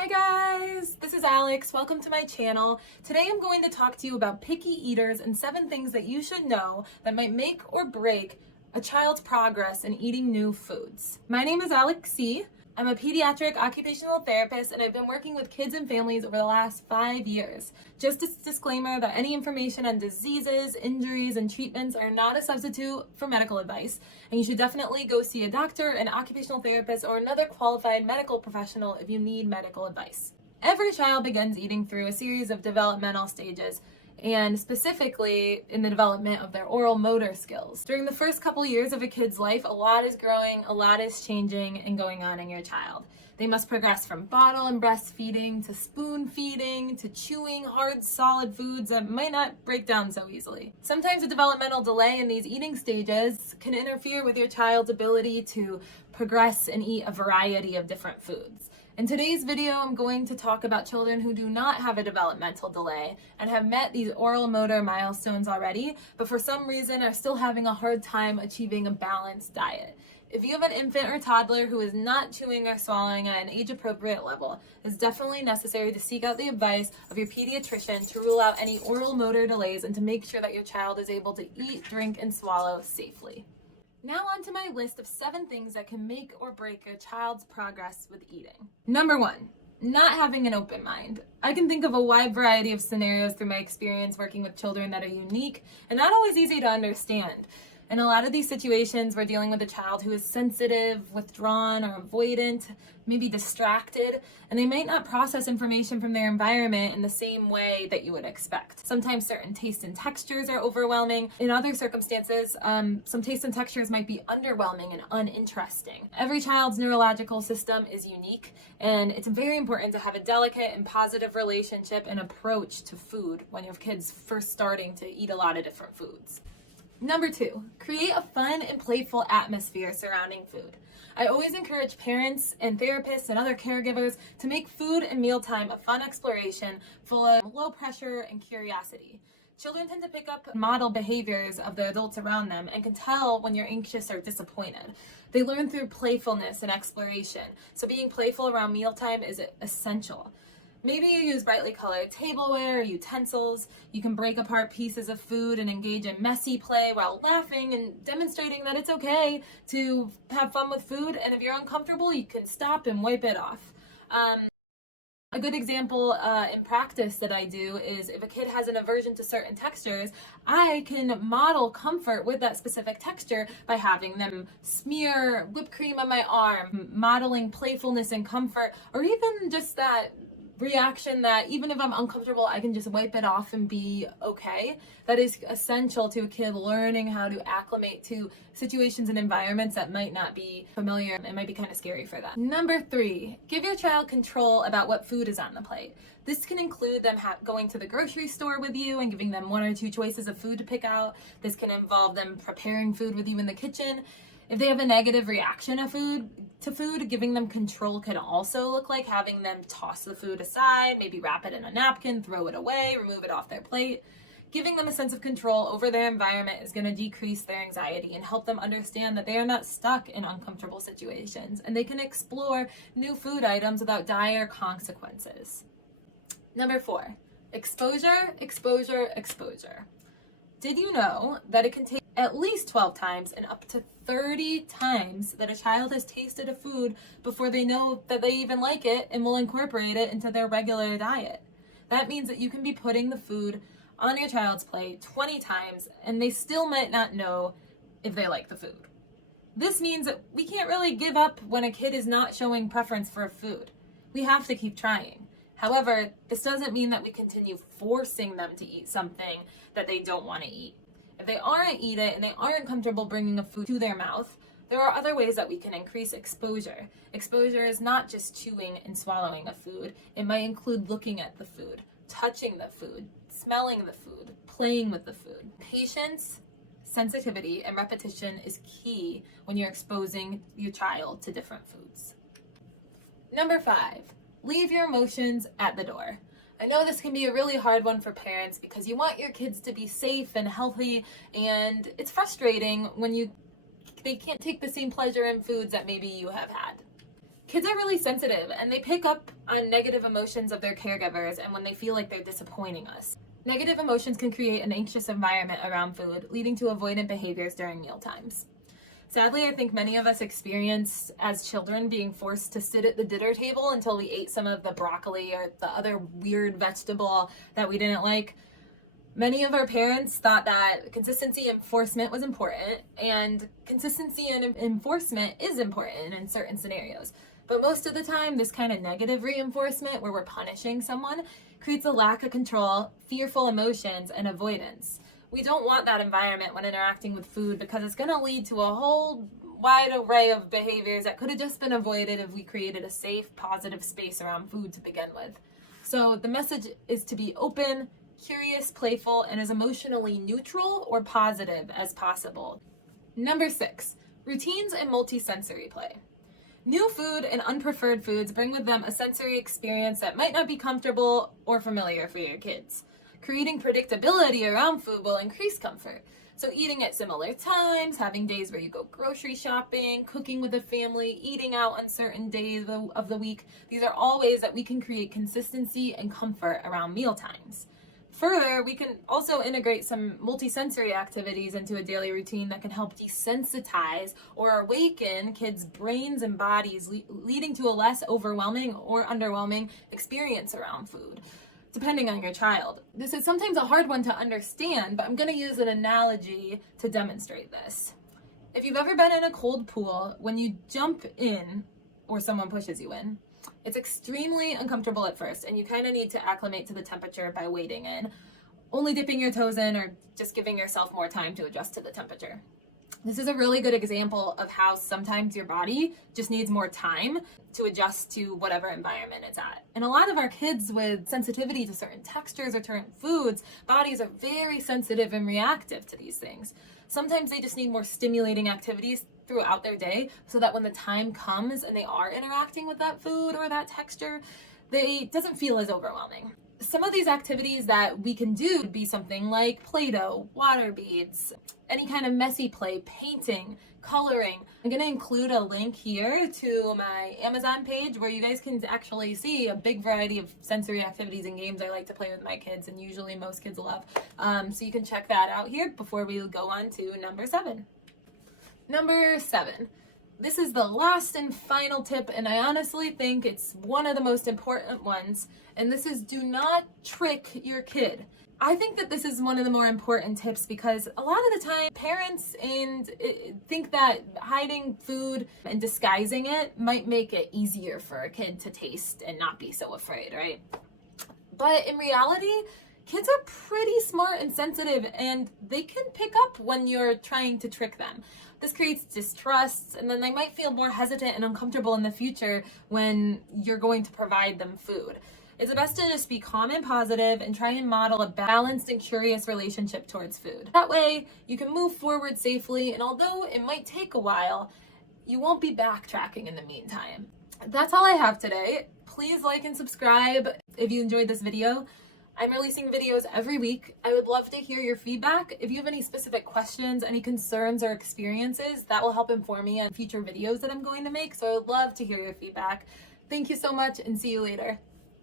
Hi guys, this is Alex. Welcome to my channel. Today I'm going to talk to you about picky eaters and 7 things that you should know that might make or break a child's progress in eating new foods. My name is Alex C. I'm a pediatric occupational therapist and I've been working with kids and families over the last 5 years. Just a disclaimer that any information on diseases, injuries, and treatments are not a substitute for medical advice, and you should definitely go see a doctor, an occupational therapist, or another qualified medical professional if you need medical advice. Every child begins eating through a series of developmental stages, and specifically in the development of their oral motor skills. During the first couple years of a kid's life, a lot is growing, a lot is changing and going on in your child. They must progress from bottle and breastfeeding to spoon feeding to chewing hard, solid foods that might not break down so easily. Sometimes a developmental delay in these eating stages can interfere with your child's ability to progress and eat a variety of different foods. In today's video, I'm going to talk about children who do not have a developmental delay and have met these oral motor milestones already, but for some reason are still having a hard time achieving a balanced diet. If you have an infant or toddler who is not chewing or swallowing at an age-appropriate level, it's definitely necessary to seek out the advice of your pediatrician to rule out any oral motor delays and to make sure that your child is able to eat, drink, and swallow safely. Now on to my list of 7 things that can make or break a child's progress with eating. Number 1, not having an open mind. I can think of a wide variety of scenarios through my experience working with children that are unique and not always easy to understand. In a lot of these situations, we're dealing with a child who is sensitive, withdrawn, or avoidant, maybe distracted, and they might not process information from their environment in the same way that you would expect. Sometimes certain tastes and textures are overwhelming. In other circumstances, some tastes and textures might be underwhelming and uninteresting. Every child's neurological system is unique, and it's very important to have a delicate and positive relationship and approach to food when your kid's first starting to eat a lot of different foods. Number 2, create a fun and playful atmosphere surrounding food. I always encourage parents and therapists and other caregivers to make food and mealtime a fun exploration full of low pressure and curiosity. Children tend to pick up model behaviors of the adults around them and can tell when you're anxious or disappointed. They learn through playfulness and exploration, so being playful around mealtime is essential. Maybe you use brightly colored tableware or utensils. You can break apart pieces of food and engage in messy play while laughing and demonstrating that it's okay to have fun with food. And if you're uncomfortable, you can stop and wipe it off. A good example in practice that I do is if a kid has an aversion to certain textures, I can model comfort with that specific texture by having them smear whipped cream on my arm, modeling playfulness and comfort, or even just that reaction that even if I'm uncomfortable, I can just wipe it off and be okay. That is essential to a kid learning how to acclimate to situations and environments that might not be familiar and might be kind of scary for them. Number 3, give your child control about what food is on the plate. This can include them going to the grocery store with you and giving them 1 or 2 choices of food to pick out. This can involve them preparing food with you in the kitchen. If they have a negative reaction to food, giving them control can also look like having them toss the food aside, maybe wrap it in a napkin, throw it away, remove it off their plate. Giving them a sense of control over their environment is going to decrease their anxiety and help them understand that they are not stuck in uncomfortable situations and they can explore new food items without dire consequences. Number 4, exposure, exposure, exposure. Did you know that it can take at least 12 times and up to 30 times that a child has tasted a food before they know that they even like it and will incorporate it into their regular diet? That means that you can be putting the food on your child's plate 20 times and they still might not know if they like the food. This means that we can't really give up when a kid is not showing preference for food. We have to keep trying. However, this doesn't mean that we continue forcing them to eat something that they don't want to eat. If they aren't eat it and they aren't comfortable bringing a food to their mouth, there are other ways that we can increase exposure. Exposure is not just chewing and swallowing a food. It might include looking at the food, touching the food, smelling the food, playing with the food. Patience, sensitivity, and repetition is key when you're exposing your child to different foods. Number 5, leave your emotions at the door. I know this can be a really hard one for parents because you want your kids to be safe and healthy, and it's frustrating when they can't take the same pleasure in foods that maybe you have had. Kids are really sensitive and they pick up on negative emotions of their caregivers and when they feel like they're disappointing us. Negative emotions can create an anxious environment around food, leading to avoidant behaviors during meal times. Sadly, I think many of us experienced as children being forced to sit at the dinner table until we ate some of the broccoli or the other weird vegetable that we didn't like. Many of our parents thought that consistency enforcement was important, and consistency and enforcement is important in certain scenarios. But most of the time, this kind of negative reinforcement where we're punishing someone creates a lack of control, fearful emotions, and avoidance. We don't want that environment when interacting with food because it's going to lead to a whole wide array of behaviors that could have just been avoided if we created a safe, positive space around food to begin with. So the message is to be open, curious, playful, and as emotionally neutral or positive as possible. Number 6, routines and multisensory play. New food and unpreferred foods bring with them a sensory experience that might not be comfortable or familiar for your kids. Creating predictability around food will increase comfort. So eating at similar times, having days where you go grocery shopping, cooking with the family, eating out on certain days of the week, these are all ways that we can create consistency and comfort around meal times. Further, we can also integrate some multisensory activities into a daily routine that can help desensitize or awaken kids' brains and bodies, leading to a less overwhelming or underwhelming experience around food, depending on your child. This is sometimes a hard one to understand, but I'm going to use an analogy to demonstrate this. If you've ever been in a cold pool, when you jump in or someone pushes you in, it's extremely uncomfortable at first, and you kind of need to acclimate to the temperature by wading in, only dipping your toes in or just giving yourself more time to adjust to the temperature. This is a really good example of how sometimes your body just needs more time to adjust to whatever environment it's at. And a lot of our kids with sensitivity to certain textures or certain foods, bodies are very sensitive and reactive to these things. Sometimes they just need more stimulating activities throughout their day so that when the time comes and they are interacting with that food or that texture, it doesn't feel as overwhelming. Some of these activities that we can do would be something like Play-Doh, water beads, any kind of messy play, painting, coloring. I'm going to include a link here to my Amazon page where you guys can actually see a big variety of sensory activities and games I like to play with my kids, and usually most kids love. So you can check that out here before we go on to number 7. Number 7. This is the last and final tip, and I honestly think it's one of the most important ones, and this is do not trick your kid. I think that this is one of the more important tips because a lot of the time parents think that hiding food and disguising it might make it easier for a kid to taste and not be so afraid, right? But in reality, kids are pretty smart and sensitive, and they can pick up when you're trying to trick them. This creates distrust, and then they might feel more hesitant and uncomfortable in the future when you're going to provide them food. It's best to just be calm and positive and try and model a balanced and curious relationship towards food. That way, you can move forward safely, and although it might take a while, you won't be backtracking in the meantime. That's all I have today. Please like and subscribe if you enjoyed this video. I'm releasing videos every week. I would love to hear your feedback. If you have any specific questions, any concerns or experiences, that will help inform me on future videos that I'm going to make. So I would love to hear your feedback. Thank you so much, and see you later.